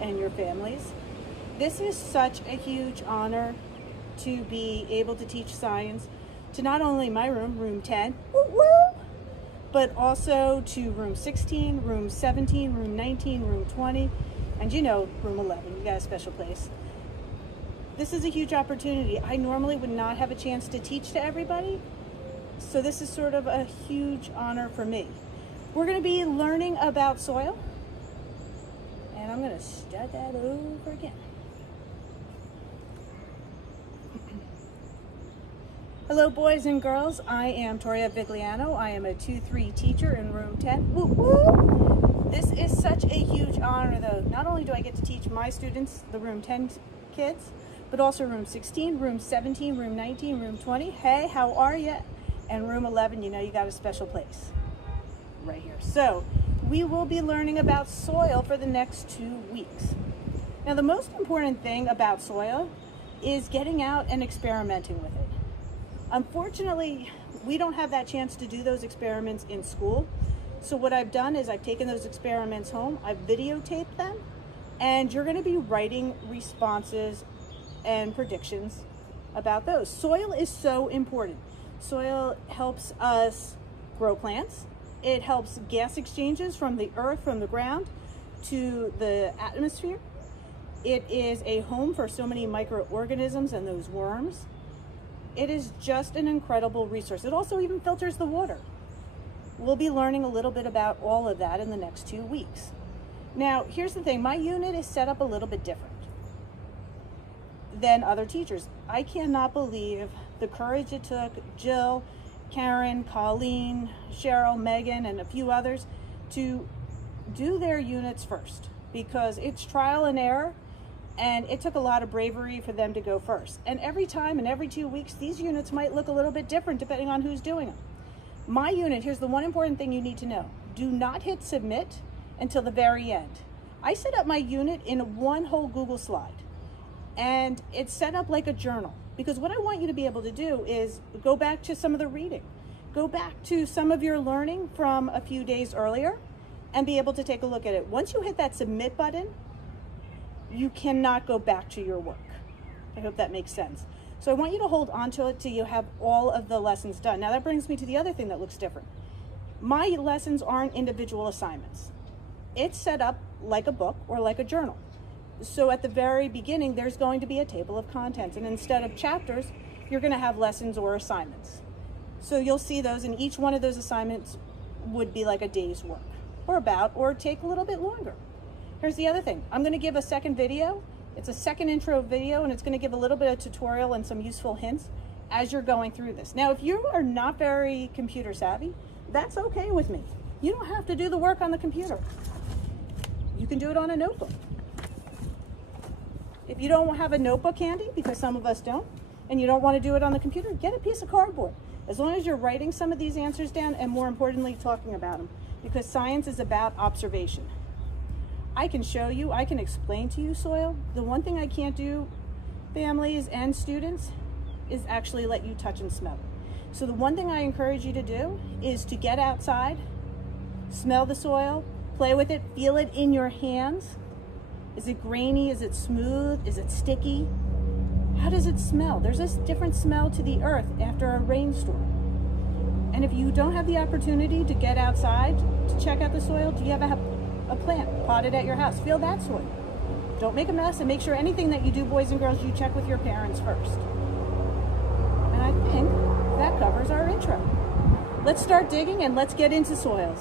and your families. This is such a huge honor to be able to teach science to not only my room, room 10, but also to room 16, room 17, room 19, room 20, and you know, room 11. You got a special place. This is a huge opportunity. I normally would not have a chance to teach to everybody, so this is sort of a huge honor for me. We're going to be learning about soil, and I'm going to start that over again. Hello, boys and girls. I am Toria Vigliano. I am a 2-3 teacher in room 10. Woo woo! This is such a huge honor, though. Not only do I get to teach my students, the room 10 kids, but also room 16, room 17, room 19, room 20. Hey, how are you? And room 11, you know you got a special place right here. So we will be learning about soil for the next 2 weeks. Now, the most important thing about soil is getting out and experimenting with it. Unfortunately, we don't have that chance to do those experiments in school. So what I've done is I've taken those experiments home, I've videotaped them, and you're going to be writing responses and predictions about those. Soil is so important. Soil helps us grow plants. It helps gas exchanges from the earth, from the ground to the atmosphere. It is a home for so many microorganisms and those worms. It is just an incredible resource. It also even filters the water. We'll be learning a little bit about all of that in the next 2 weeks. Now, here's the thing. My unit is set up a little bit different than other teachers. I cannot believe the courage it took Jill, Karen, Colleen, Cheryl, Megan, and a few others to do their units first, because it's trial and error. And it took a lot of bravery for them to go first. And every time and every 2 weeks, these units might look a little bit different depending on who's doing them. My unit, here's the one important thing you need to know. Do not hit submit until the very end. I set up my unit in one whole Google slide. And it's set up like a journal. Because what I want you to be able to do is go back to some of the reading. Go back to some of your learning from a few days earlier and be able to take a look at it. Once you hit that submit button, you cannot go back to your work. I hope that makes sense. So I want you to hold on to it till you have all of the lessons done. Now that brings me to the other thing that looks different. My lessons aren't individual assignments. It's set up like a book or like a journal. So at the very beginning, there's going to be a table of contents, and instead of chapters, you're going to have lessons or assignments. So you'll see those, and each one of those assignments would be like a day's work, or take a little bit longer. Here's the other thing. I'm going to give a second video. It's a second intro video, and it's going to give a little bit of tutorial and some useful hints as you're going through this. Now, if you are not very computer savvy, that's okay with me. You don't have to do the work on the computer. You can do it on a notebook. If you don't have a notebook handy, because some of us don't, and you don't want to do it on the computer, get a piece of cardboard. As long as you're writing some of these answers down, and more importantly, talking about them, because science is about observation. I can show you, I can explain to you soil. The one thing I can't do, families and students, is actually let you touch and smell it. So the one thing I encourage you to do is to get outside, smell the soil, play with it, feel it in your hands. Is it grainy? Is it smooth? Is it sticky? How does it smell? There's a different smell to the earth after a rainstorm. And if you don't have the opportunity to get outside to check out the soil, do you ever have a plant potted at your house? Feel that soil. Don't make a mess, and make sure anything that you do, boys and girls, you check with your parents first. And I think that covers our intro. Let's start digging and let's get into soils.